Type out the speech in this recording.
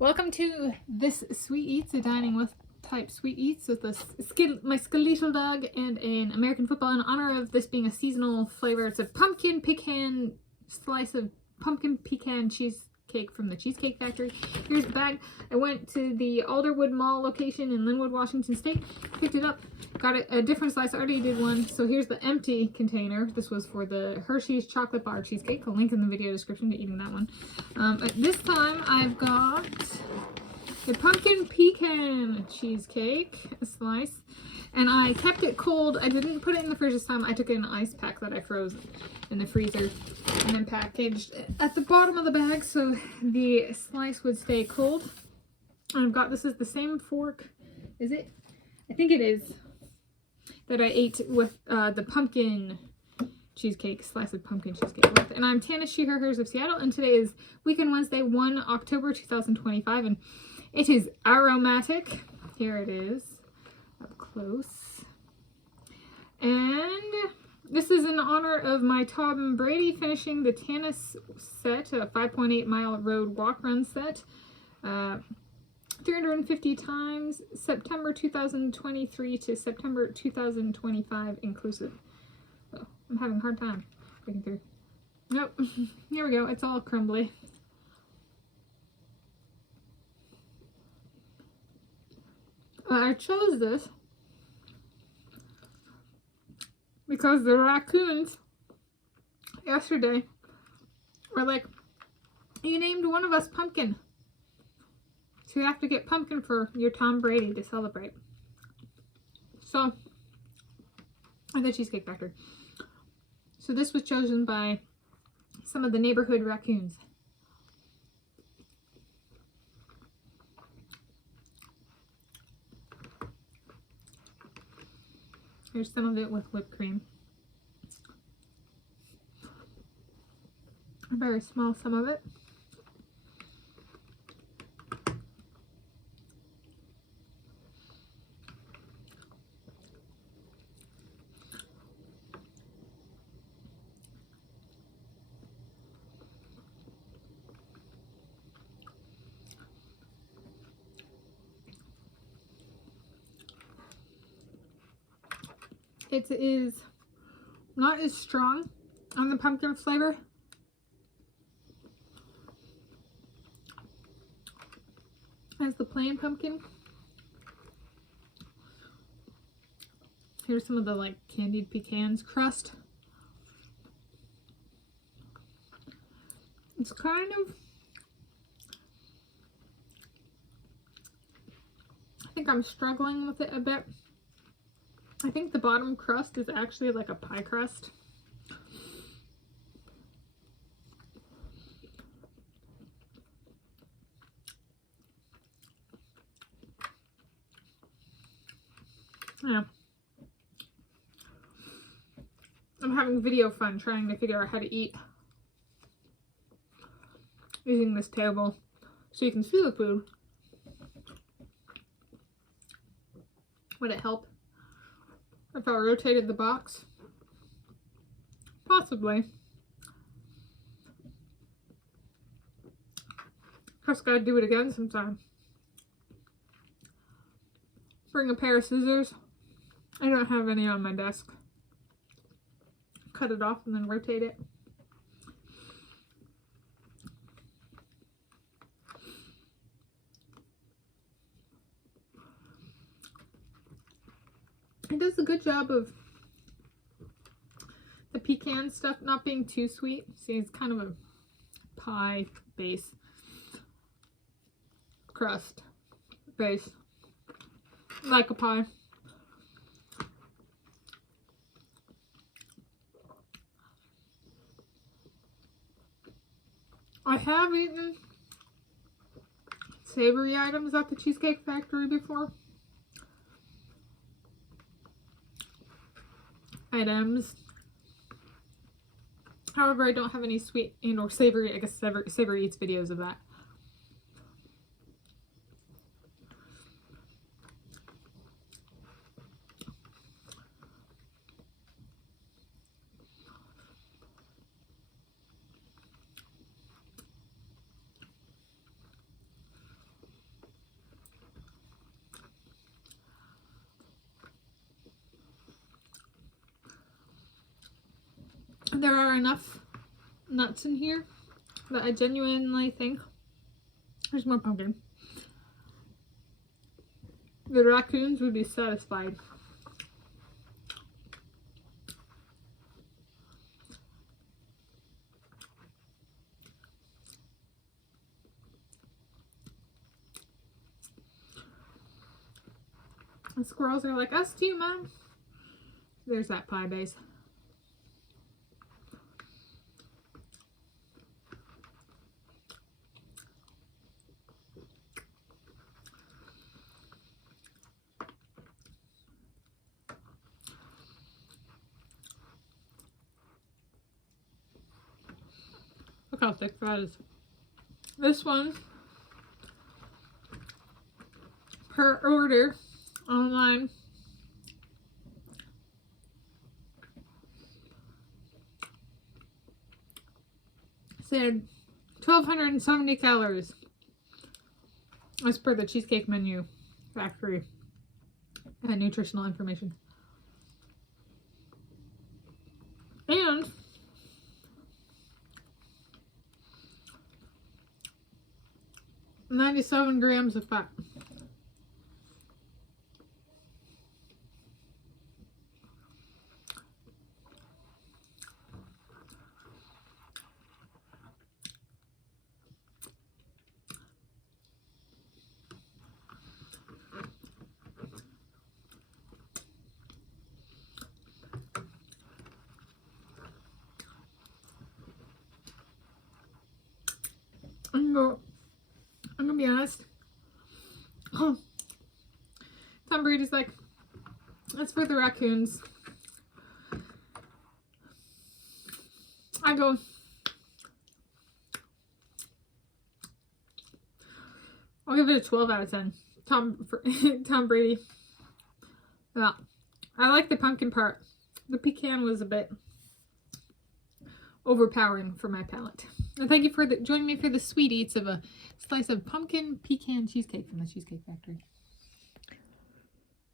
Welcome to this Sweet Eats, a dining with type Sweet Eats with my skeletal dog and an American football in honor of this being a seasonal flavor. It's a pumpkin pecan slice of pumpkin pecan cheesecake from the Cheesecake Factory. Here's the bag. I went to the Alderwood Mall location in Lynnwood, Washington State, picked it up, got a different slice. I already did one, so here's the empty container. This was for the Hershey's chocolate bar cheesecake. I'll link in the video description to eating that one. This time I've got the pumpkin pecan cheesecake, a slice, and I kept it cold. I didn't put it in the fridge this time. I took it in an ice pack that I froze in the freezer and then packaged at the bottom of the bag so the slice would stay cold. I've got, this is the same fork, is it? I think it is, that I ate with the pumpkin cheesecake, slice of pumpkin cheesecake with. And I'm Tanis Coralee of Seattle, and today is Weekend Wednesday, 1 October 2025, and it is aromatic. Here it is, up close. And this is in honor of my Tom Brady finishing the Tanis set, a 5.8 mile road walk run set. 350 times, September 2023 to September 2025 inclusive. Oh, I'm having a hard time breaking through. Nope, here we go, it's all crumbly. I chose this because the raccoons yesterday were like, you named one of us Pumpkin, so you have to get pumpkin for your Tom Brady to celebrate. So, at the Cheesecake Factory. So this was chosen by some of the neighborhood raccoons. Here's some of it with whipped cream. Very small, some of it. It is not as strong on the pumpkin flavor as the plain pumpkin. Here's some of the like candied pecans crust. It's kind of, I think I'm struggling with it a bit. I think the bottom crust is actually like a pie crust. Yeah. I'm having video fun trying to figure out how to eat using this table so you can see the food. Would it help if I rotated the box? Possibly. Just gotta do it again sometime. Bring a pair of scissors. I don't have any on my desk. Cut it off and then rotate it. It does a good job of the pecan stuff not being too sweet. See, it's kind of a pie base, crust base, like a pie. I have eaten savory items at the Cheesecake Factory before. Items. However, I don't have any sweet and or savory, I guess savory eats videos of that. there are enough nuts in here that I genuinely think there's more pumpkin. The raccoons would be satisfied. The squirrels are like, us too, Mom. There's that pie base. Look how thick that is. This one, per order online, said 1,270 calories as per the Cheesecake Menu Factory and nutritional information. And 97 grams of fat. I'm gonna be honest. Tom Brady's like, that's for the raccoons. I go, I'll give it a 12 out of 10. Tom Brady. Yeah, I like the pumpkin part. The pecan was a bit overpowering for my palate. And thank you for joining me for the sweet eats of a slice of pumpkin pecan cheesecake from the Cheesecake Factory.